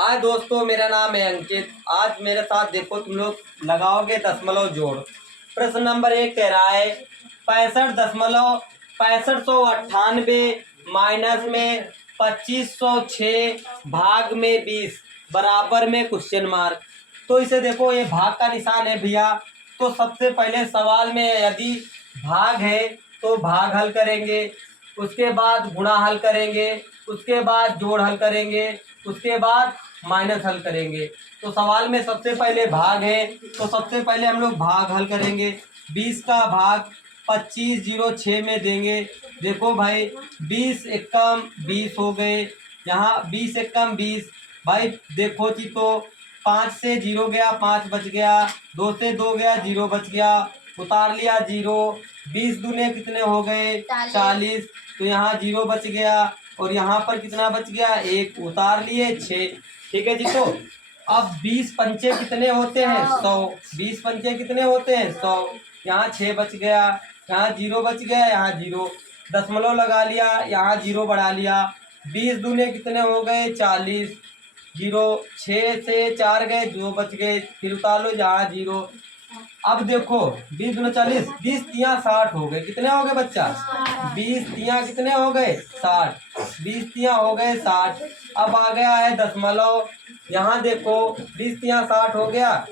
हाय दोस्तों, मेरा नाम है अंकित। आज मेरे साथ देखो, तुम लोग लगाओगे दशमलव जोड़। प्रश्न नंबर 1 कह रहा है 65,6598 माइनस में 2506 भाग में 20 बराबर में क्वेश्चन मार्क। तो इसे देखो, ये भाग का निशान है भैया। तो सबसे पहले सवाल में यदि भाग है तो भाग हल करेंगे, उसके बाद गुणा हल करेंगे, उसके बाद जोड़ हल करेंगे, उसके बाद माइनस हल करेंगे। तो सवाल में सबसे पहले भाग है, तो सबसे पहले हम लोग भाग हल करेंगे। 20 का भाग 2506 में देंगे। देखो भाई, 20 एकम 20 हो गए, यहाँ 20 एकम 20। भाई देखो जी, तो 5 से 0 गया, 5 बच गया, 2 से 2 गया, 0 बच गया, उतार लिया 0। 20 दूने कितने हो गए? 40। तो यहाँ 0 बच गया, और यहाँ पर कितना बच गया? 1, उतार लिए 6। ठीक है जी। तो अब 20 पंचे कितने होते हैं? 100। 20 पंचे कितने होते हैं? 100। यहाँ 6 बच गया, यहाँ 0 बच गया, यहाँ 0 दशमलव लगा लिया, यहाँ 0 बढ़ा लिया। 20 दूने कितने हो गए? 40। 0, 6 से 4 गए, 2 बच गए, फिर उतार लो जहाँ 0। अब देखो, 20 दूना 40, 20 तिया 60 हो गए। कितने हो गए बच्चा? 20 तिया कितने हो गए? 60। 20 तिया हो गए 60। अब आ गया है दशमलव। यहाँ देखो, 20 तिया 60 हो गया।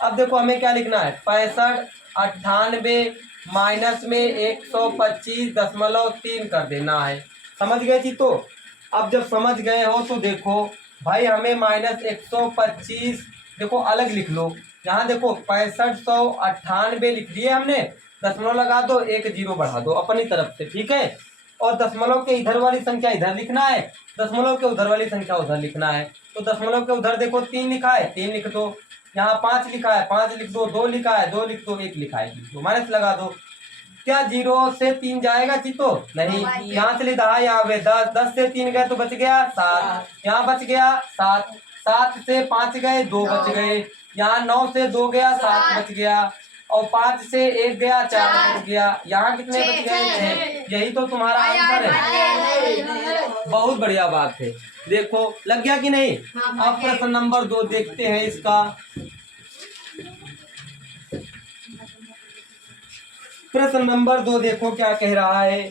अब देखो, हमें क्या लिखना है? 6598 माइनस में 125.3 कर देना है। समझ गए जी? तो अब जब समझ गए हो तो देखो भाई, हमें -125 देखो अलग लिख लो। यहाँ देखो 6598 लिख दिए हमने, दशमलव लगा दो, 1 0 बढ़ा दो अपनी तरफ से। ठीक है। और दशमलव के इधर वाली संख्या इधर लिखना है, दशमलव के उधर वाली संख्या उधर लिखना है। तो दशमलव के उधर देखो 3 लिखा है, 3 लिख दो। यहाँ 5 लिखा है, 5 लिख दो। 2 लिखा है, 2 लिख दो। 1 लिखा है, लिख दो, माइनस लगा दो। क्या 0 से 3 जाएगा जी? तो नहीं। यहाँ से लिखा है, यहाँ गए 10, 10 से 3 गए तो बच गया 7, यहाँ बच गया 7। 7 से 5 गए, 2 बच गए, यहाँ 9 से 2 गया, 7 बच गया, और 5 से 1 गया, 4 बच गया। यहाँ कितने बच गए? 6। यही तो तुम्हारा आंसर है। बहुत बढ़िया बात है। देखो लग गया कि नहीं? अब प्रश्न नंबर 2 देखते हैं इसका। प्रश्न नंबर 2 देखो क्या कह रहा है।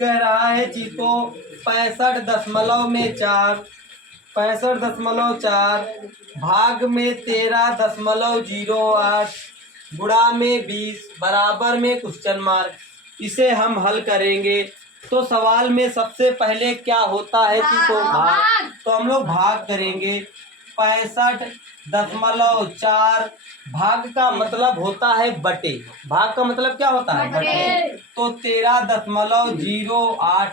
कह रहा है चीतो 65.4 65.4 भाग में 13.08 गुणा में 20 बराबर में क्वेश्चन मार्क। इसे हम हल करेंगे। तो सवाल में सबसे पहले क्या होता है चीतो? भाग। तो हम लोग भाग करेंगे। 65.4 भाग का मतलब होता है बटे। भाग का मतलब क्या होता है? बटे। तो 13.08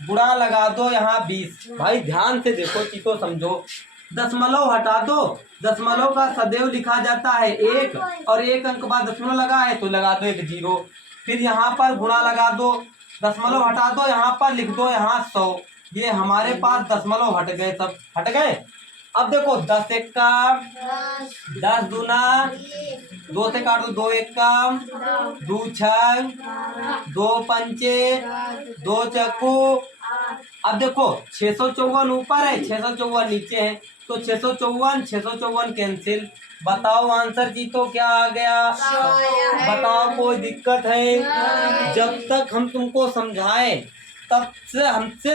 गुणा लगा दो यहाँ 20। भाई ध्यान से देखो चीतो, समझो। दशमलव हटा दो, दशमलव का सदैव लिखा जाता है 1, और 1 अंक बाद दशमलव लगा है तो लगा दो 1 0। फिर यहाँ पर गुणा लगा दो, दशमलव हटा दो, यहाँ पर लिख दो यहाँ 100। ये हमारे पास दशमलव हट गए, सब हट गए। अब देखो 10 एक्का 10 दूना, 2 से काट दो, 2 एक्का 2 छंग, 2 पंचे, 2 चक्कू। अब देखो 654 ऊपर है, 654 नीचे है, तो 654 कैंसिल। बताओ आंसर जी तो क्या आ गया? बताओ कोई दिक्कत है? जब तक हम तुमको समझाएं तब से हमसे